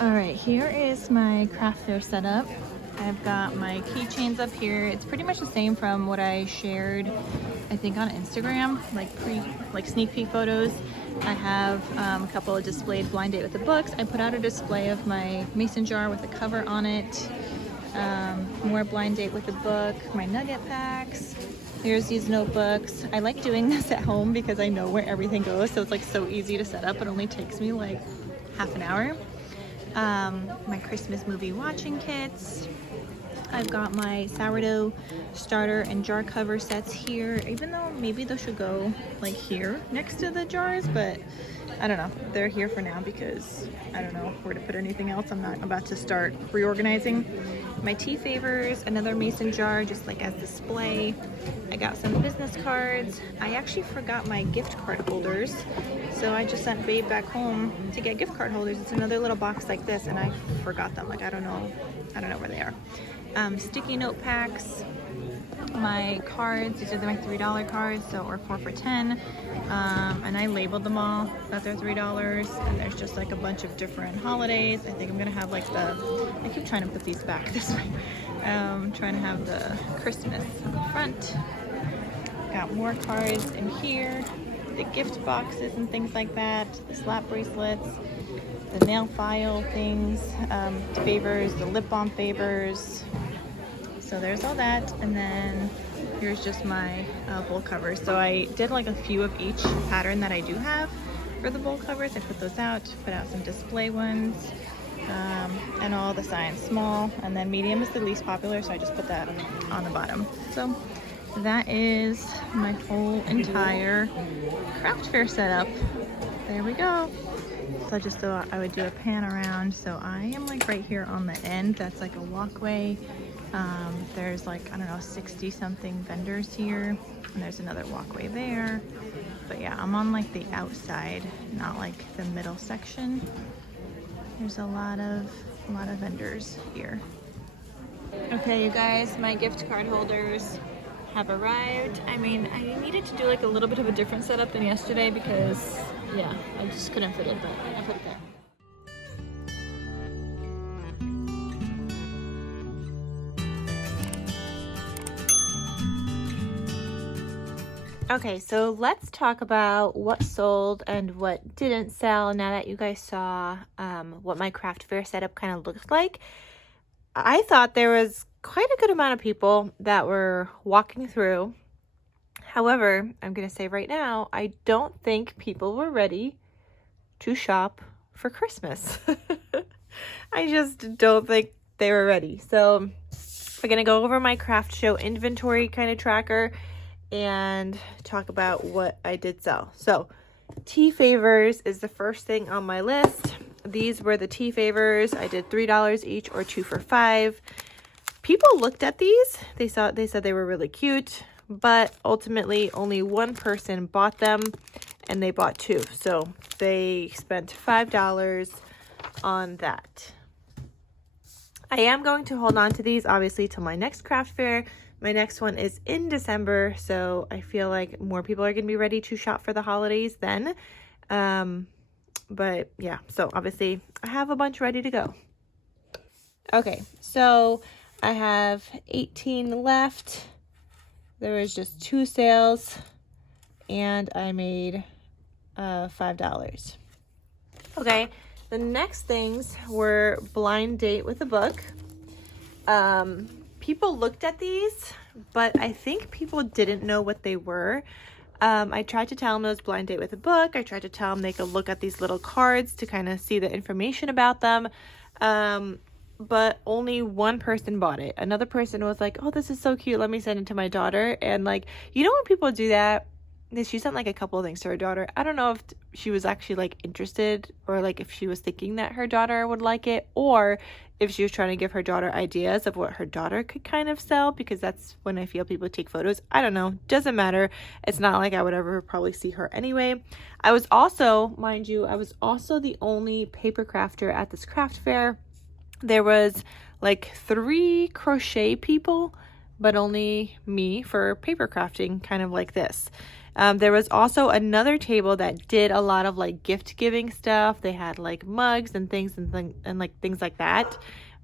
All right, here is my craft fair setup. I've got my keychains up here. It's pretty much the same from what I shared, I think, on Instagram, like sneak peek photos. I have a couple of displayed blind date with the books. I put out a display of my mason jar with a cover on it. More blind date with the book, my nugget packs. Here's these notebooks. I like doing this at home because I know where everything goes, so it's like so easy to set up. It only takes me like half an hour. My Christmas movie watching kits. I've got my sourdough starter and jar cover sets here, even though maybe those should go like here next to the jars, but I don't know. They're here for now because I don't know where to put anything else. I'm not about to start reorganizing. My tea favors, another mason jar just like as display. I got some business cards. I actually forgot my gift card holders, so I just sent Babe back home to get gift card holders. It's another little box like this, and I forgot them. Like I don't know where they are. Sticky note packs, my cards, these are my $3 cards, so or 4 for $10, and I labeled them all that they're $3, and there's just like a bunch of different holidays. I think I'm gonna have like I keep trying to put these back this way, trying to have the Christmas up front. Got more cards in here, the gift boxes and things like that, the slap bracelets, the nail file things, the favors, the lip balm favors. So there's all that, and then here's just my bowl covers. So I did like a few of each pattern that I do have for the bowl covers. I put those out, put out some display ones, and all the signs. Small, and then medium is the least popular, so I just put that on the bottom. So that is my whole entire craft fair setup. There we go. So I just thought I would do a pan around. So I am like right here on the end. That's like a walkway. There's like, I don't know, 60 something vendors here, and there's another walkway there. But yeah, I'm on like the outside, not like the middle section. There's a lot of vendors here. Okay, you guys, my gift card holders have arrived. I mean, I needed to do like a little bit of a different setup than yesterday because yeah, I just couldn't fit it, but I put it there. Okay, so let's talk about what sold and what didn't sell now that you guys saw what my craft fair setup kind of looked like. I thought there was quite a good amount of people that were walking through. However, I'm going to say right now, I don't think people were ready to shop for Christmas. I just don't think they were ready. So we're going to go over my craft show inventory kind of tracker and talk about what I did sell. So tea favors is the first thing on my list. These were the tea favors. I did $3 each or 2 for $5. People looked at these. They said they were really cute, but ultimately only one person bought them, and they bought 2. So they spent $5 on that. I am going to hold on to these obviously till my next craft fair. My next one is in December, so I feel like more people are going to be ready to shop for the holidays then. But yeah, so obviously I have a bunch ready to go. Okay, so I have 18 left. There was just 2 sales, and I made $5. Okay, the next things were blind date with a book. People looked at these, but I think people didn't know what they were. I tried to tell them it was blind date with a book. I tried to tell them they could look at these little cards to kind of see the information about them. But only one person bought it. Another person was like, oh, this is so cute. Let me send it to my daughter. And like, you know, when people do that, she sent like a couple of things to her daughter. I don't know if she was actually like interested, or like if she was thinking that her daughter would like it, or if she was trying to give her daughter ideas of what her daughter could kind of sell, because that's when I feel people take photos. I don't know. Doesn't matter. It's not like I would ever probably see her anyway. I was also, mind you, I was also the only paper crafter at this craft fair. There was like 3 crochet people, but only me for paper crafting, kind of like this. There was also another table that did a lot of like gift giving stuff. They had like mugs and things and like things like that.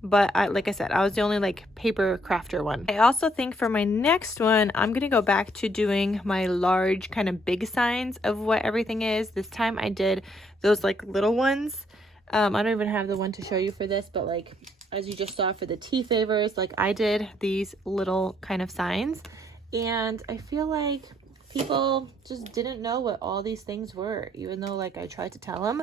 But like I said, I was the only like paper crafter one. I also think for my next one, I'm going to go back to doing my large kind of big signs of what everything is. This time I did those like little ones. I don't even have the one to show you for this, but like as you just saw for the tea favors, like I did these little kind of signs. And I feel like people just didn't know what all these things were, even though like I tried to tell them.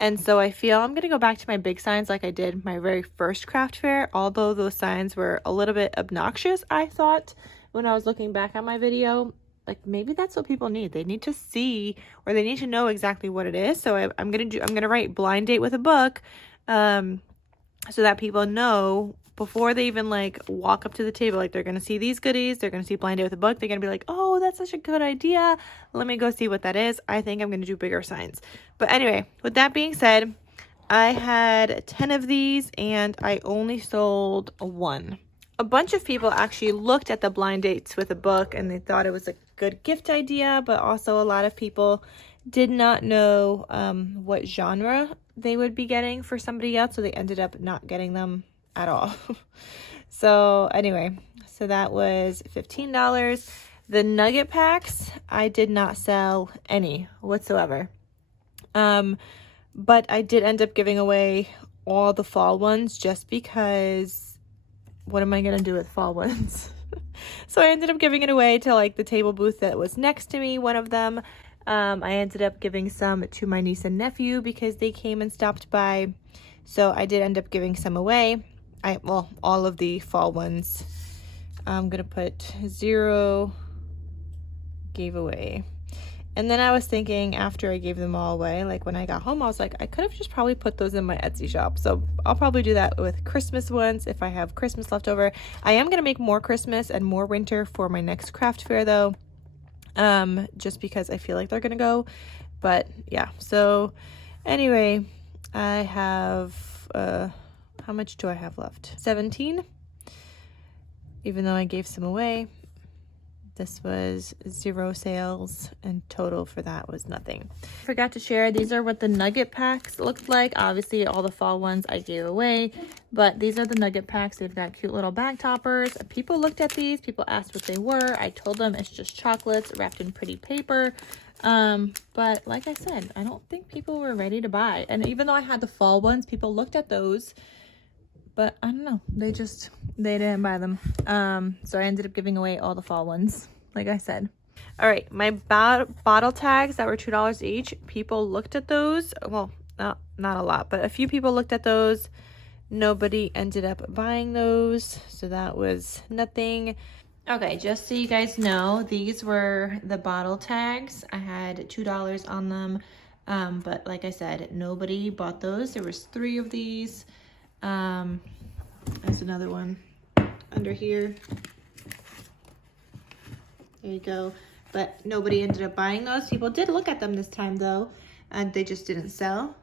And so I feel I'm gonna go back to my big signs like I did my very first craft fair, although those signs were a little bit obnoxious. I thought when I was looking back at my video, like maybe that's what people need. They need to see, or they need to know exactly what it is. So I'm gonna write blind date with a book, so that people know before they even like walk up to the table. Like they're gonna see these goodies, they're gonna see blind date with a book, they're gonna be like, oh, that's such a good idea, let me go see what that is. I think I'm gonna do bigger signs. But anyway, with that being said, I had 10 of these and I only sold one. A bunch of people actually looked at the blind dates with a book and they thought it was a good gift idea, but also a lot of people did not know what genre they would be getting for somebody else, so they ended up not getting them at all. So anyway, so that was $15. The nugget packs, I did not sell any whatsoever. But I did end up giving away all the fall ones just because what am I gonna do with fall ones? So I ended up giving it away to like the table booth that was next to me, one of them. I ended up giving some to my niece and nephew because they came and stopped by. So I did end up giving some away. Well, all of the fall ones. I'm gonna put 0 gave away. And then I was thinking after I gave them all away, like when I got home, I was like, I could have just probably put those in my Etsy shop. So I'll probably do that with Christmas ones if I have Christmas left over. I am gonna make more Christmas and more winter for my next craft fair though. Just because I feel like they're gonna go. But yeah, so anyway, I have how much do I have left? 17, even though I gave some away. This was 0 sales and total for that was nothing. Forgot to share, these are what the nugget packs looked like. Obviously all the fall ones I gave away, but these are the nugget packs. They've got cute little bag toppers. People looked at these, people asked what they were. I told them it's just chocolates wrapped in pretty paper. But like I said, I don't think people were ready to buy. And even though I had the fall ones, people looked at those, but I don't know, they didn't buy them. So I ended up giving away all the fall ones, like I said. All right, my bottle tags that were $2 each, people looked at those. Well, not a lot, but a few people looked at those. Nobody ended up buying those, so that was nothing. Okay, just so you guys know, these were the bottle tags. I had $2 on them, but like I said, nobody bought those. There was 3 of these. There's another one under here. There you go. But nobody ended up buying those. People did look at them this time though, and they just didn't sell.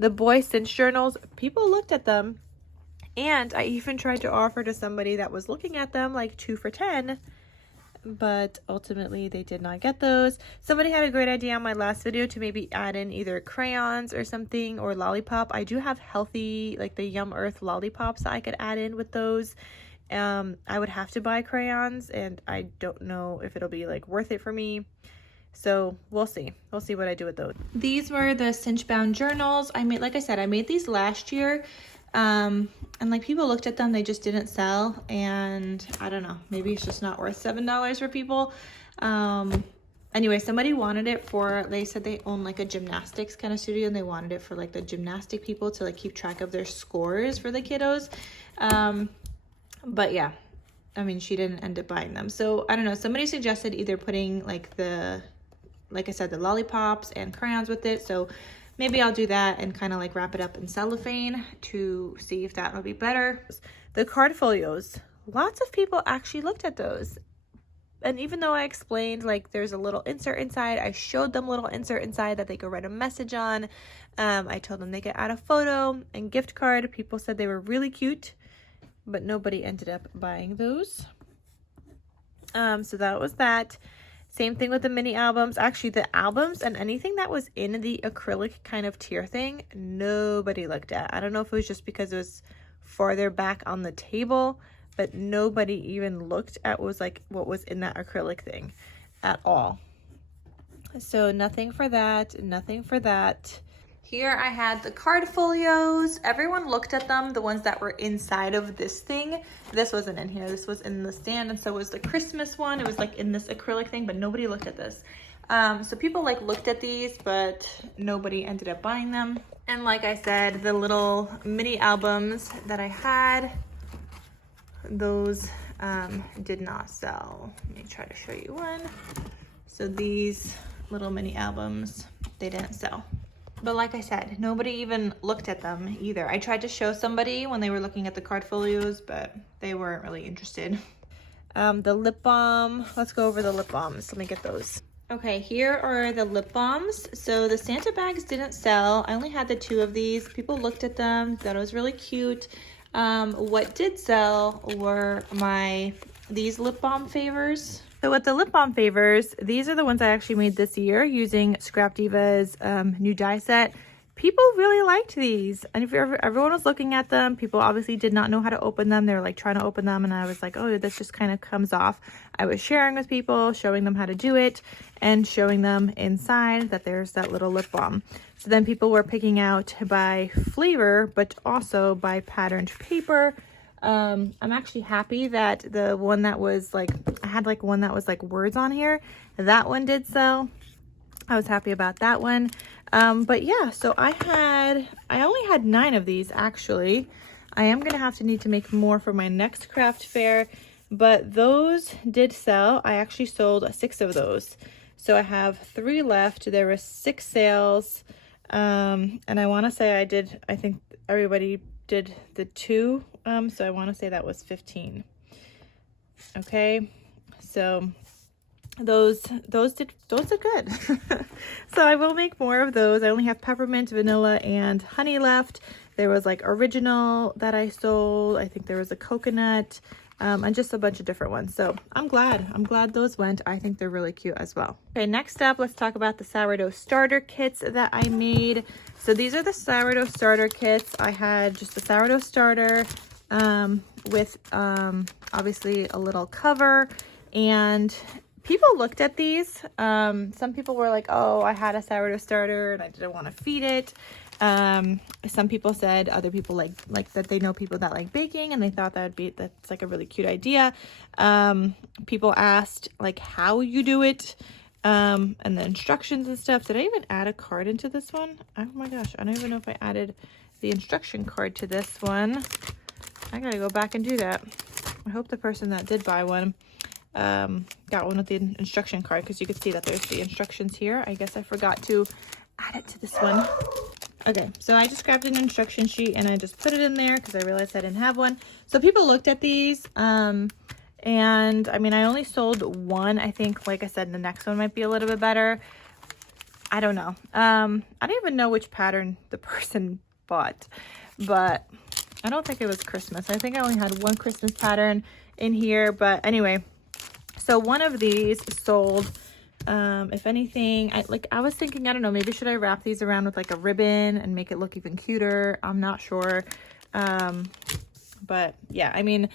The boy cinch journals, people looked at them, and I even tried to offer to somebody that was looking at them like 2 for $10, but ultimately they did not get those. Somebody had a great idea on my last video to maybe add in either crayons or something, or lollipop. I do have healthy, like the Yum Earth lollipops that I could add in with those. I would have to buy crayons, and I don't know if it'll be like worth it for me. So we'll see what I do with those. These were the cinch bound journals. Like I said, I made these last year. And like people looked at them, they just didn't sell, and I don't know, maybe it's just not worth $7 for people. Anyway, somebody wanted it for, they said they own like a gymnastics kind of studio, and they wanted it for like the gymnastic people to like keep track of their scores for the kiddos. But yeah, I mean, she didn't end up buying them. So I don't know, somebody suggested either putting like like I said, the lollipops and crayons with it. So maybe I'll do that and kind of like wrap it up in cellophane to see if that will be better. The card folios, lots of people actually looked at those. And even though I explained like there's a little insert inside, I showed them a little insert inside that they could write a message on. I told them they could add a photo and gift card. People said they were really cute, but nobody ended up buying those. So that was that. Same thing with the mini albums. Actually, the albums and anything that was in the acrylic kind of tier thing, nobody looked at. I don't know if it was just because it was farther back on the table, but nobody even looked at what was in that acrylic thing at all. So nothing for that, nothing for that. Here I had the card folios. Everyone looked at them, the ones that were inside of this thing. This wasn't in here, this was in the stand, and so was the Christmas one. It was like in this acrylic thing, but nobody looked at this. So people like looked at these, but nobody ended up buying them. And like I said, the little mini albums that I had, those did not sell. Let me try to show you one. So these little mini albums, they didn't sell. But like I said, nobody even looked at them either. I tried to show somebody when they were looking at the card folios, but they weren't really interested. The lip balm, let's go over the lip balms. Let me get those. Okay, here are the lip balms. So the Santa bags didn't sell. I only had the 2 of these. People looked at them, thought it was really cute. What did sell were these lip balm favors. So with the lip balm favors, these are the ones I actually made this year using Scrap Diva's new die set. People really liked these, and if everyone was looking at them, people obviously did not know how to open them. They were like trying to open them, and I was like, oh, this just kind of comes off. I was sharing with people, showing them how to do it, and showing them inside that there's that little lip balm. So then people were picking out by flavor, but also by patterned paper. I'm actually happy that the one that was like, I had like one that was like words on here. That one did sell. I was happy about that one. But yeah, so I only had 9 of these actually. I am gonna need to make more for my next craft fair, but those did sell. I actually sold 6 of those. So I have 3 left. There were 6 sales. And I wanna say I think everybody did the 2. So I want to say that was 15. Okay, so those did good. So I will make more of those. I only have peppermint, vanilla, and honey left. There was like original that I sold. I think there was a coconut, and just a bunch of different ones. So I'm glad those went. I think they're really cute as well. Okay, next up, let's talk about the sourdough starter kits that I made. So these are the sourdough starter kits. I had just the sourdough starter with obviously a little cover, and people looked at these. Some people were like, oh, I had a sourdough starter and I didn't want to feed it. Some people said, other people like that they know people that like baking, and they thought that's like a really cute idea. People asked like how you do it, and the instructions and stuff. Did I even add a card into this one? Oh my gosh, I don't even know if I added the instruction card to this one. I gotta go back and do that. I hope the person that did buy one got one with the instruction card, because you could see that there's the instructions here. I guess I forgot to add it to this one. Okay, so I just grabbed an instruction sheet and I just put it in there because I realized I didn't have one. So people looked at these, and I mean, I only sold 1. I think, like I said, the next one might be a little bit better. I don't know. I don't even know which pattern the person bought, but I don't think it was Christmas. I think I only had 1 Christmas pattern in here, but anyway, so one of these sold. If anything, I was thinking, I don't know, maybe should I wrap these around with like a ribbon and make it look even cuter? I'm not sure. But yeah, I mean,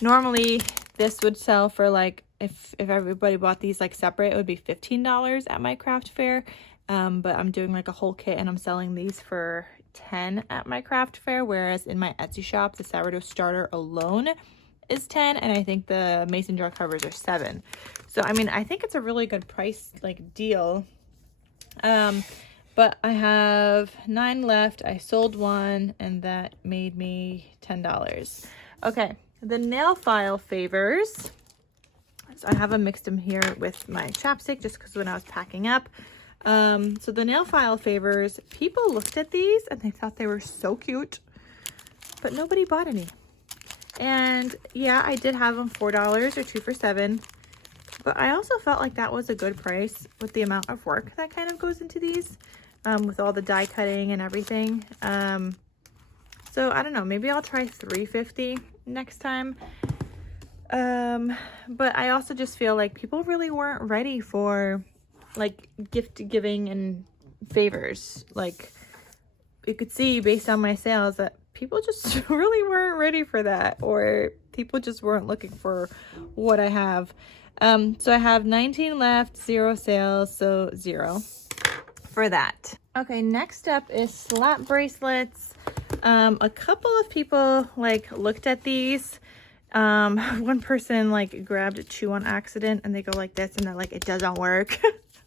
normally this would sell for like, if everybody bought these like separate, it would be $15 at my craft fair. But I'm doing like a whole kit and I'm selling these for $10 at my craft fair, whereas in my Etsy shop, the sourdough starter alone is $10, and I think the mason jar covers are $7. So I mean, I think it's a really good price like deal. But I have 9 left. I sold 1, and that made me $10. Okay, the nail file favors. So I haven't mixed them here with my chapstick just because when I was packing up. So the nail file favors, people looked at these and they thought they were so cute, but nobody bought any. And yeah, I did have them $4 or 2 for $7, but I also felt like that was a good price with the amount of work that kind of goes into these, with all the die cutting and everything. So I don't know, maybe I'll try $3.50 next time. But I also just feel like people really weren't ready for like gift giving and favors. Like you could see based on my sales that people just really weren't ready for that, or people just weren't looking for what I have. So I have 19 left, 0 sales, so 0 for that. Okay, next up is slap bracelets. A couple of people like looked at these. One person like grabbed 2 on accident and they go like this and they're like, it doesn't work.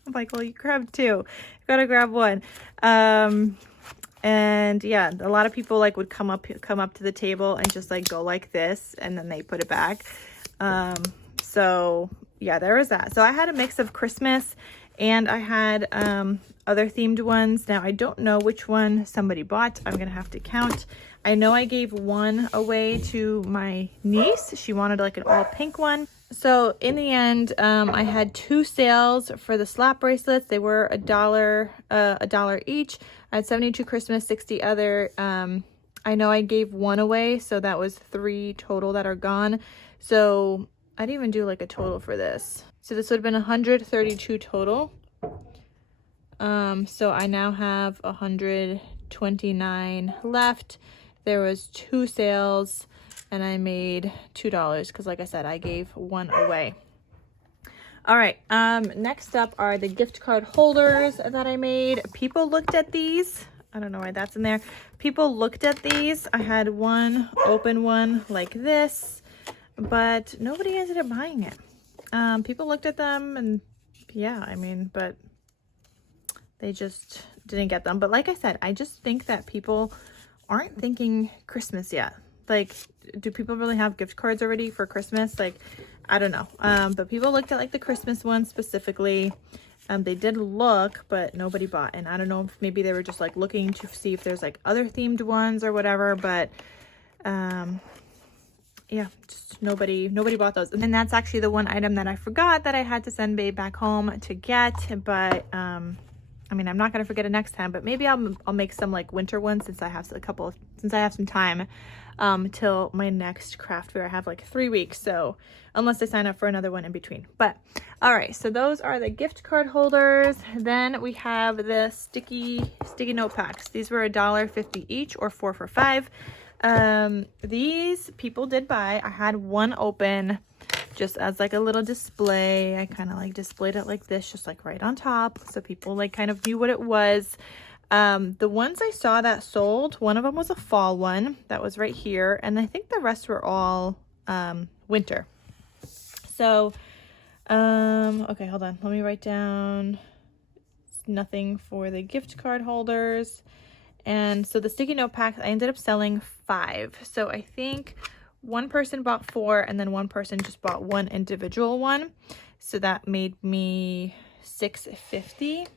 I'm like, well, you grabbed 2, you gotta grab 1. And yeah, a lot of people like would come up to the table and just like go like this and then they put it back. So yeah, there was that. So I had a mix of Christmas and I had other themed ones. Now I don't know which one somebody bought. I'm gonna have to count. I know I gave 1 away to my niece. She wanted like an all pink one. So in the end, I had 2 sales for the slap bracelets. They were $1 each. I had 72 Christmas, 60 other. I know I gave 1 away, so that was 3 total that are gone. So I didn't even do like a total for this. So this would have been 132 total. So I now have 129 left. There was 2 sales and I made $2 because like I said, I gave 1 away. All right, next up are the gift card holders that I made. People looked at these. I don't know why that's in there. People looked at these. I had 1 open one like this, but nobody ended up buying it. People looked at them and yeah, I mean, but they just didn't get them. But like I said, I just think that people aren't thinking Christmas yet. Like, do people really have gift cards already for Christmas? Like, I don't know. But people looked at like the Christmas one specifically. They did look, but nobody bought. And I don't know if maybe they were just like looking to see if there's like other themed ones or whatever. But yeah, just nobody bought those. And that's actually the one item that I forgot that I had to send Babe back home to get. But I mean, I'm not gonna forget it next time. But maybe I'll make some like winter ones since I have some time till my next craft fair. I have like 3 weeks, so unless I sign up for another one in between. But all right, so those are the gift card holders. Then we have the sticky note packs. These were $1.50 each, or 4 for $5. These people did buy. I had 1 open just as like a little display. I kind of like displayed it like this, just like right on top, so people like kind of knew what it was. The ones I saw that sold, one of them was a fall one that was right here, and I think the rest were all winter. So okay, hold on, let me write down. Nothing for the gift card holders. And so the sticky note packs, I ended up selling 5. So I think 1 person bought 4 and then 1 person just bought 1 individual one, so that made me $6.50.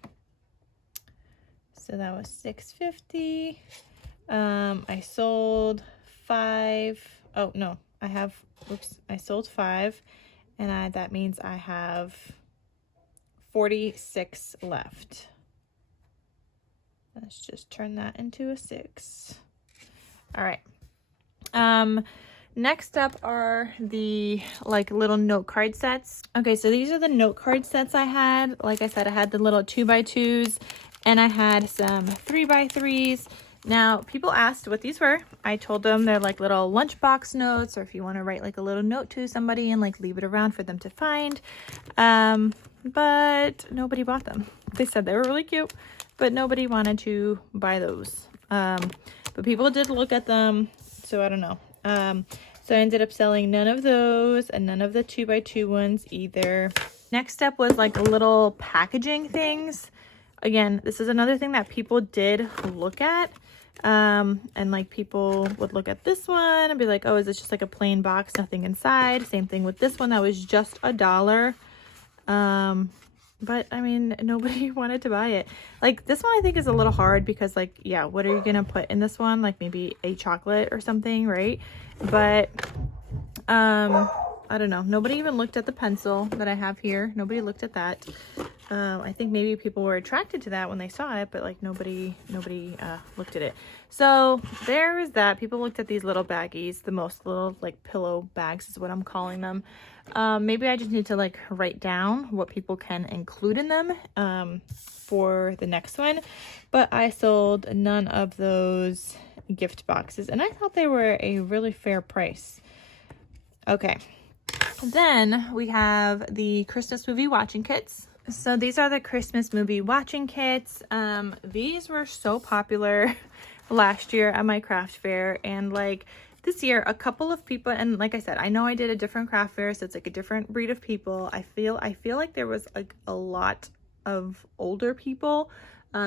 So that was $6.50. I sold 5. Oh no, I sold 5, and that means I have 46 left. Let's just turn that into a 6. All right. Next up are the like little note card sets. Okay, so these are the note card sets I had. Like I said, I had the little 2x2s and I had some 3x3s. Now, people asked what these were. I told them they're like little lunchbox notes, or if you want to write like a little note to somebody and like leave it around for them to find. But nobody bought them. They said they were really cute, but nobody wanted to buy those. But people did look at them, so I don't know. So I ended up selling none of those and none of the 2x2 ones either. Next up was like little packaging things. Again, this is another thing that people did look at. And like people would look at this one and be like, oh, is this just like a plain box, nothing inside? Same thing with this one that was just $1. But I mean, nobody wanted to buy it. Like this one I think is a little hard because like, yeah, what are you gonna put in this one? Like maybe a chocolate or something, right? But I don't know, nobody even looked at the pencil that I have here. Nobody looked at that. I think maybe people were attracted to that when they saw it, but like nobody looked at it. So there is that. People looked at these little baggies, the most little like pillow bags is what I'm calling them. Maybe I just need to like write down what people can include in them for the next one. But I sold none of those gift boxes, and I thought they were a really fair price. Okay, then we have the Christmas movie watching kits. So these are the Christmas movie watching kits. These were so popular last year at my craft fair, and like this year a couple of people, and like I said, I know I did a different craft fair, so it's like a different breed of people. I feel like there was like a lot of older people,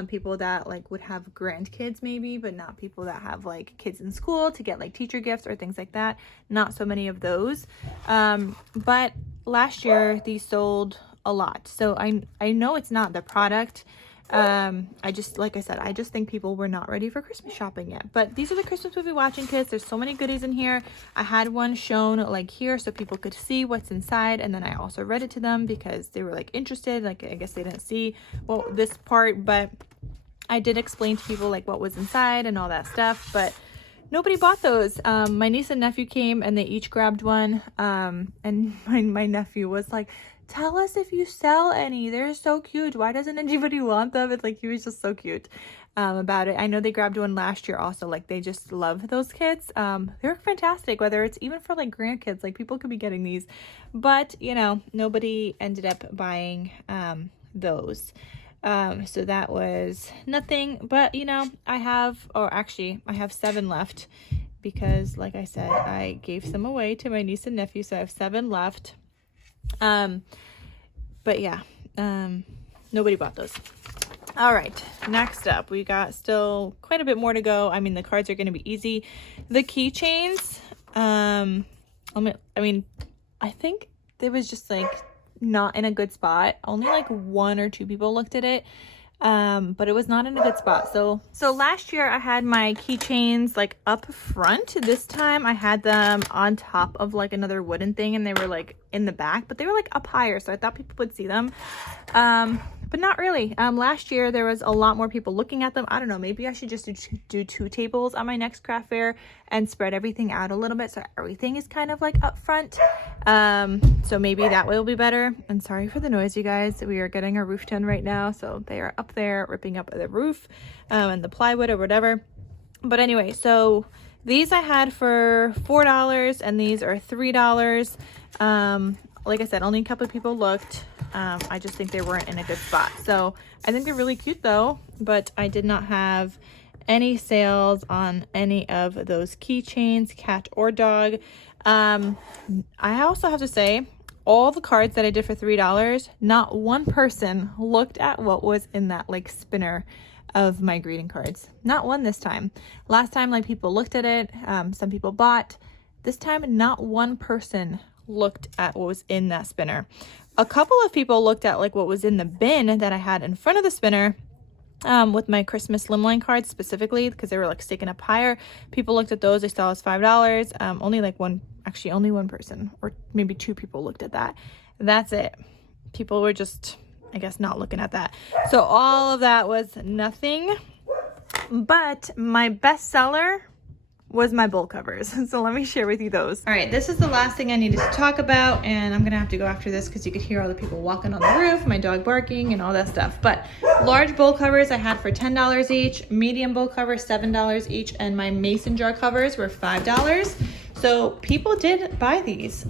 people that like would have grandkids maybe, but not people that have like kids in school to get like teacher gifts or things like that. Not so many of those. But last year these sold a lot, so I know it's not the product. I just, like I said, I just think people were not ready for Christmas shopping yet. But these are the Christmas movie watching kits. There's so many goodies in here. I had one shown like here so people could see what's inside, and then I also read it to them because they were like interested. Like I guess they didn't see this part, but I did explain to people like what was inside and all that stuff. But nobody bought those. My niece and nephew came and they each grabbed one, and my nephew was like, tell us if you sell any. They're so cute. Why doesn't anybody want them? It's like, he was just so cute about it. I know they grabbed one last year also. Like they just love those kits. They're fantastic, whether it's even for like grandkids, like people could be getting these, but you know, nobody ended up buying those. So that was nothing, but you know, I have 7 left because like I said, I gave some away to my niece and nephew. So I have 7 left. But yeah, nobody bought those. All right, next up, we got still quite a bit more to go. I mean, the cards are going to be easy. The keychains, I mean, I think it was just like not in a good spot. Only like 1 or 2 people looked at it. But it was not in a good spot. So last year I had my keychains like up front. This time I had them on top of like another wooden thing, and they were like in the back, but they were like up higher, so I thought people would see them. But not really. Last year there was a lot more people looking at them. I don't know, maybe I should just do 2 tables on my next craft fair and spread everything out a little bit so everything is kind of like up front. So maybe that way will be better. And sorry for the noise, you guys. We are getting our roof done right now, so they are up there ripping up the roof and the plywood or whatever. But anyway, so these I had for $4 and these are $3. Like I said, only a couple of people looked. I just think they weren't in a good spot. So I think they're really cute though, but I did not have any sales on any of those keychains, cat or dog. I also have to say, all the cards that I did for $3, not one person looked at what was in that like spinner of my greeting cards. Not one this time. Last time, like people looked at it. Some people bought. This time, not one person looked at what was in that spinner. A couple of people looked at like what was in the bin that I had in front of the spinner with my Christmas slimline cards specifically, because they were like sticking up higher. People looked at those. They saw it was $5. Only one person or maybe 2 people looked at that. That's it. People were just, I guess, not looking at that. So all of that was nothing. But my best seller was my bowl covers. So let me share with you those. All right, this is the last thing I needed to talk about, and I'm gonna have to go after this because you could hear all the people walking on the roof, my dog barking and all that stuff. But large bowl covers I had for $10 each, medium bowl covers $7 each, and my mason jar covers were $5. So people did buy these.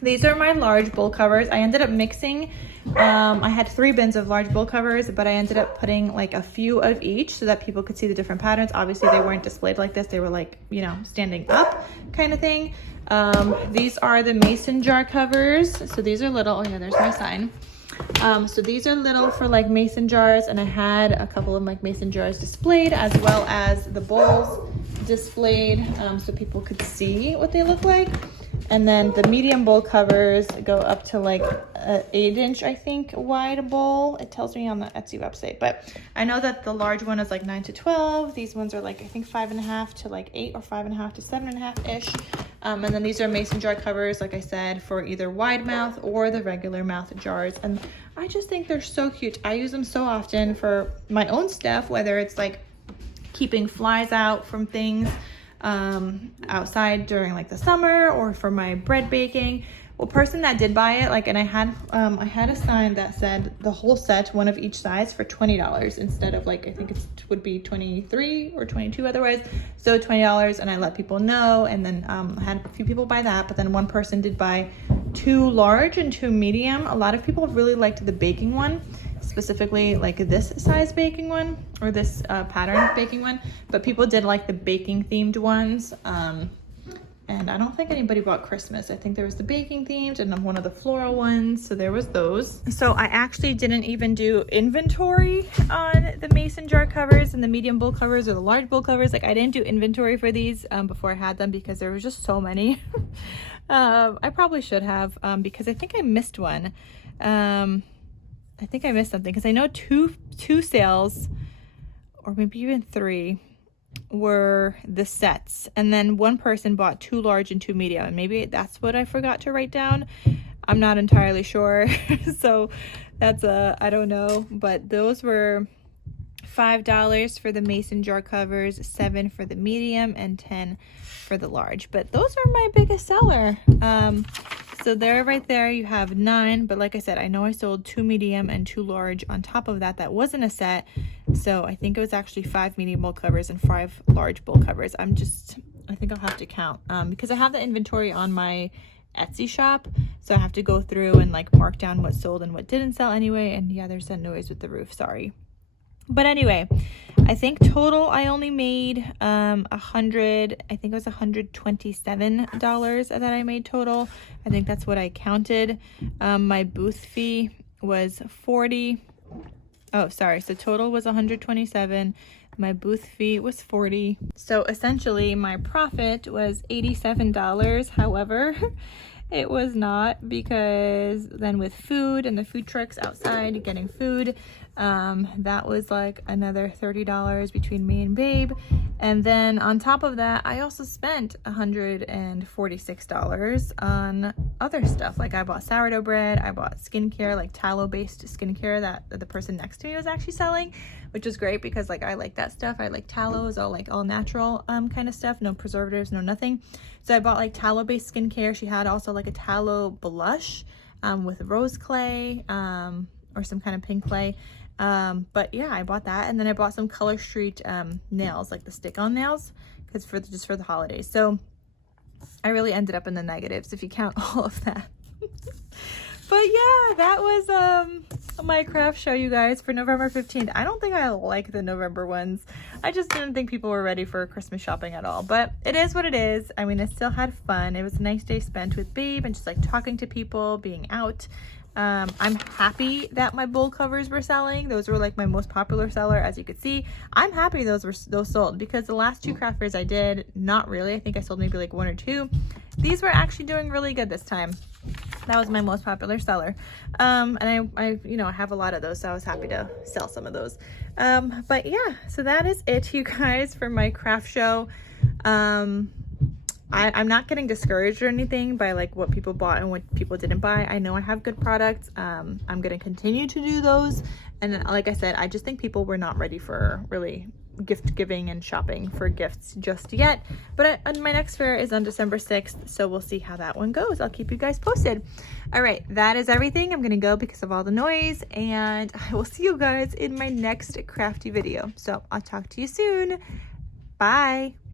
These are my large bowl covers. I ended up mixing, I had 3 bins of large bowl covers, but I ended up putting like a few of each so that people could see the different patterns. Obviously they weren't displayed like this. They were like, you know, standing up kind of thing. These are the mason jar covers. So these are little, oh yeah, there's my sign. So these are little for like mason jars, and I had a couple of like mason jars displayed as well as the bowls displayed so people could see what they look like. And then the medium bowl covers go up to like an 8-inch, I think, wide bowl. It tells me on the Etsy website, but I know that the large one is like 9 to 12. These ones are like, I think 5.5 to like 8 or 5.5 to 7.5 ish. And then these are mason jar covers, like I said, for either wide mouth or the regular mouth jars. And I just think they're so cute. I use them so often for my own stuff, whether it's like keeping flies out from things outside during like the summer, or for my bread baking. Well, person that did buy it, like, and I had a sign that said the whole set, one of each size, for $20 instead of like, I think it would be 23 or 22 otherwise. So $20, and I let people know, and then I had a few people buy that, but then one person did buy 2 large and 2 medium. A lot of people really liked the baking one, specifically like this size baking one, or this pattern baking one, but people did like the baking themed ones. And I don't think anybody bought Christmas. I think there was the baking themed and one of the floral ones. So there was those. So I actually didn't even do inventory on the mason jar covers and the medium bowl covers or the large bowl covers. Like, I didn't do inventory for these before I had them, because there was just so many. I probably should have, because I think I missed one. I think I missed something, because I know two sales, or maybe even 3, were the sets, and then one person bought 2 large and 2 medium, and maybe that's what I forgot to write down. I'm not entirely sure. So that's I don't know, but those were $5 for the mason jar covers, $7 for the medium, and $10 for the large. But those are my biggest seller. So there, right there, you have 9. But like I said, I know I sold 2 medium and 2 large on top of that. That wasn't a set. So I think it was actually 5 medium bowl covers and 5 large bowl covers. I think I'll have to count because I have the inventory on my Etsy shop. So I have to go through and like mark down what sold and what didn't sell anyway. And yeah, there's that noise with the roof. Sorry. But anyway, I think total I only made I think it was $127 that I made total. I think that's what I counted. My booth fee was $40. Oh, sorry. So total was $127. My booth fee was $40. So essentially my profit was $87. However, it was not, because then with food and the food trucks outside getting food, that was like another $30 between me and Babe. And then on top of that, I also spent $146 on other stuff. Like, I bought sourdough bread, I bought skincare, like tallow-based skincare that the person next to me was actually selling, which was great because like I like that stuff. I like tallows, all natural kind of stuff, no preservatives, no nothing. So I bought like tallow-based skincare. She had also like a tallow blush with rose clay or some kind of pink clay. But yeah, I bought that, and then I bought some Color Street nails, like the stick-on nails, because just for the holidays. So I really ended up in the negatives if you count all of that. But yeah, that was my craft show, you guys, for November 15th. I don't think I like the November ones. I just didn't think people were ready for Christmas shopping at all. But it is what it is. I mean, I still had fun. It was a nice day spent with Babe and just like talking to people, being out. I'm happy that my bowl covers were selling. Those were like my most popular seller, as you could see. I'm happy those sold, because the last 2 craft fairs I did, not really. I think I sold maybe like 1 or 2. These were actually doing really good this time. That was my most popular seller. And I have a lot of those, so I was happy to sell some of those. But yeah, so that is it, you guys, for my craft show. I'm not getting discouraged or anything by like what people bought and what people didn't buy. I know I have good products. I'm going to continue to do those. And like I said, I just think people were not ready for really gift giving and shopping for gifts just yet. But my next fair is on December 6th. So we'll see how that one goes. I'll keep you guys posted. All right, that is everything. I'm going to go because of all the noise, and I will see you guys in my next crafty video. So I'll talk to you soon. Bye.